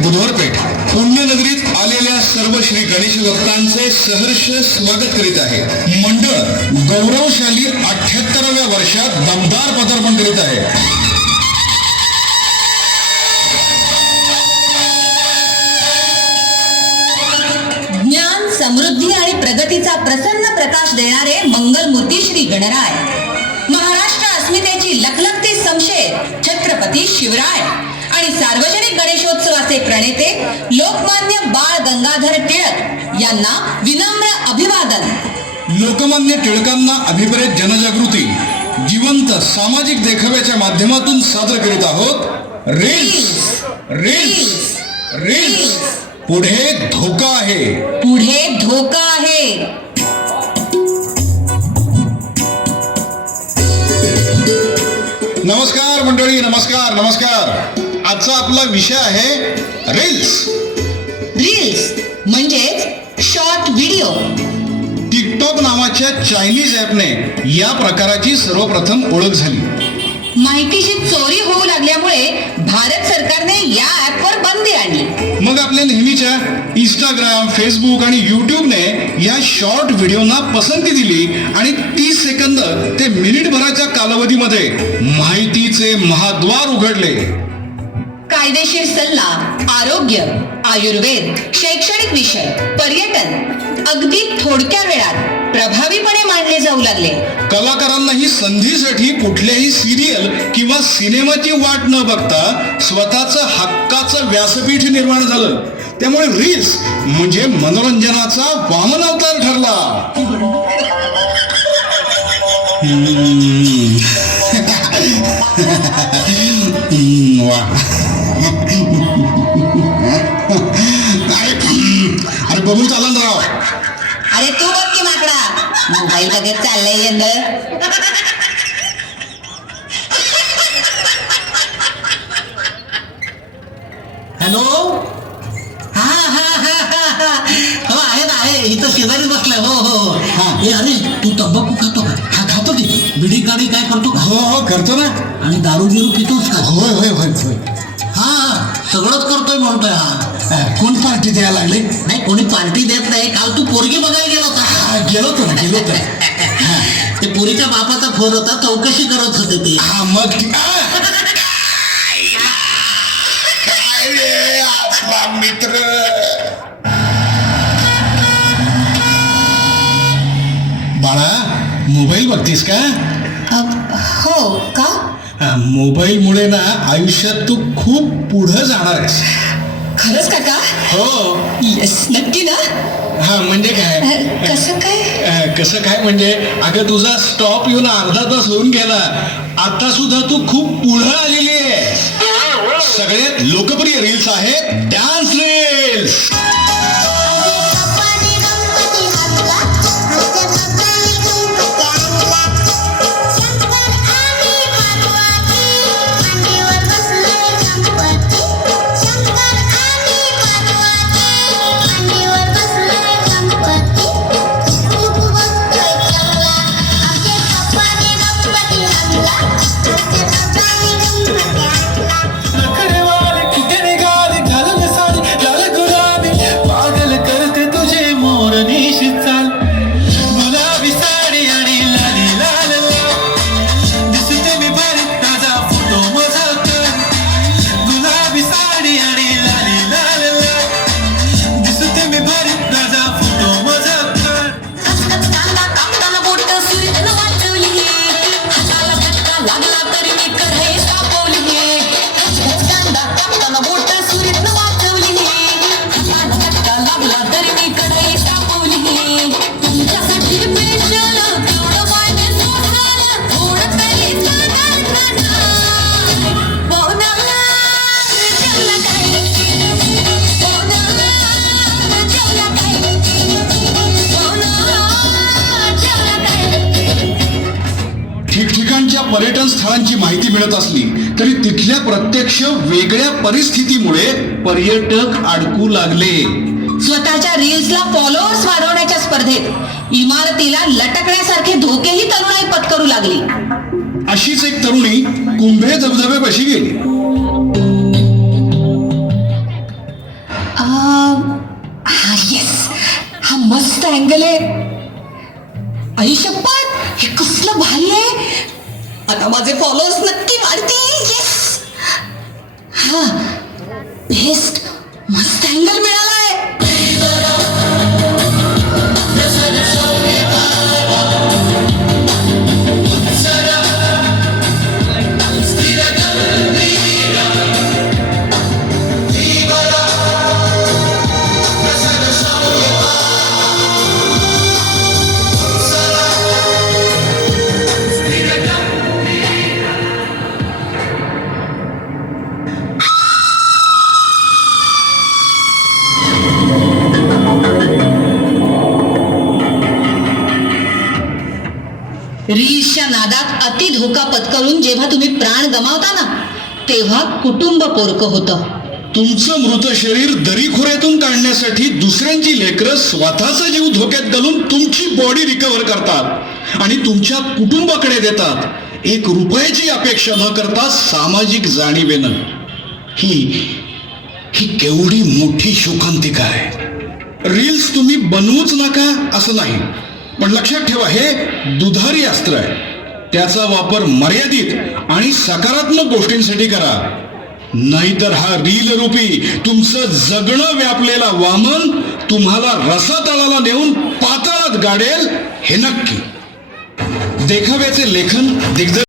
बुधवारपेठ पुण्यनगरीत आलेल्या सर्व श्री गणेश भक्तांचे सहर्ष स्वागत करीत आहे. मंडळ गौरवशाली अठ्याहत्तराव्या वर्षात दमदार पदार्पण करीत आहे. ज्ञान समृद्धी आणि प्रगतीचा प्रसन्न प्रकाश देणारे मंगलमूर्ती श्री गणराय. महाराष्ट्र अस्मितेची लखलखती समशेर छत्रपती शिवराय. आणि सार्वजनिक गणेशोत्सवाचे प्रणेते लोकमान्य बाळ गंगाधर टिळक यांना विनम्र अभिवादन. लोकमान्य टिळकांना अभिप्रेत जनजागृती जिवंत सामाजिक देखाव्याच्या माध्यमातून सादर करीत आहोत रील्स रील्स रील्स. पुढे धोका आहे. पुढे धोका आहे. नमस्कार मंडळी नमस्कार नमस्कार. आजचा आपला विषय आहे रील्स रील्स म्हणजेच शॉर्ट व्हिडिओ टिकटॉक नावाच्या चायनीज ॲपने या प्रकाराची सर्वप्रथम ओळख झाली. माहितीची चोरी होऊ लागल्यामुळे भारत सरकारने या ऍपवर बंदी आणली. मग आपल्या नेहमीच्या इंस्टाग्राम फेसबुक आणि युट्यूबने या शॉर्ट व्हिडिओना पसंती दिली आणि तीस सेकंद ते मिनिटभराच्या कालावधीमध्ये माहितीचे महाद्वार उघडले. कायदेशीर सल्ला आरोग्य आयुर्वेद शैक्षणिक विषय पर्यटन अगदी थोडक्या वेळात प्रभावीपणे मांडले जाऊ लागले. कलाकारांनाही संधीसाठी कुठल्याही सिरियल किंवा सिनेमाची वाट न बघता स्वतःचं हक्काचं व्यासपीठ निर्माण झालं. त्यामुळे रील्स म्हणजे मनोरंजनाचा वामन अवतार ठरला. वा. बघून चालन राव अरे तू बघ की माकडा. मोबाईल बघत चाललंय यंद. हॅलो? हा हा हा हा हा. हो आहे ना आहे. इथं शेजारी बसलाय. हो हो हो. हा. ए अरे तू तंबाखू खातो का? हा खातो की? बिडी गाडी काय करतो का? हो हो करतो ना. आणि दारू बिरू पितोस का? होय होय होय होय. हा सगळंच करतोय म्हणतोय हा. कोण पार्टी द्यायला लागले? नाही कोणी पार्टी देत नाही. काल तू पोरगी बघायला गेला होता. हा, गेलो होतो ना गेलो होतो. हा, ते पोरीच्या बापाचा फोन होता चौकशी करत होते ते. हा मग मित्र बाळा मोबाईल बघतीस का? हो का? मोबाईलमुळे ना आयुष्यात तू खूप पुढं जाणार आहेस. खरंच काका? हो. येस नक्की ना? हा म्हणजे काय? कसं काय? अ, कसं काय म्हणजे? अगं तुझा स्टॉप येऊन अर्धा तास होऊन गेला. आता सुद्धा तू खूप पुढं आलेली आहे सगळ्यात लोकप्रिय रील्स आहेत डान्स रील्स पर्यटन स्थळांची माहिती मिळत असली तरी तिथल्या प्रत्यक्ष वेगळ्या परिस्थितीमुळे पर्यटक अडकू लागले. स्वतःच्या रील्सला फॉलोअर्स वाढवण्याच्या स्पर्धेत इमारतीला लटकण्यासारखे धोकेही तरुणाई पत्करू लागली. अशीच एक तरुणी कुंभे धबधब्यापाशी गेली. माझे फॉलोअर्स नक्की वाढतील. येस हा. बेस्ट मस्त अँगल रीसच्या नादात अति धोका पत्करून जेव्हा तुम्ही प्राण गमावता ना तेव्हा कुटुंब पोरकं होतं. तुमचं मृत शरीर दरीखोऱ्यातून काढण्यासाठी दुसऱ्यांची लेकरं स्वतःचा जीव धोक्यात घालून तुमची बॉडी रिकव्हर करतात आणि तुमच्या कुटुंबाकडे देतात. एक रुपयाची अपेक्षा न करता सामाजिक जाणीवेनं. ही ही केवढी मोठी शोकांतिका आहे. रील्स तुम्ही बनवूच नका असं नाही. पण लक्षात ठेवा हे दुधारी अस्त्र आहे. त्याचा वापर मर्यादित आणि सकारात्मक गोष्टींसाठी करा. नाहीतर हा रील रूपी तुमचं जगणं व्यापलेला वामन तुम्हाला रसातळाला नेऊन पाताळात गाडेल हे नक्की. देखाव्याचे लेखन दिग्दर्शन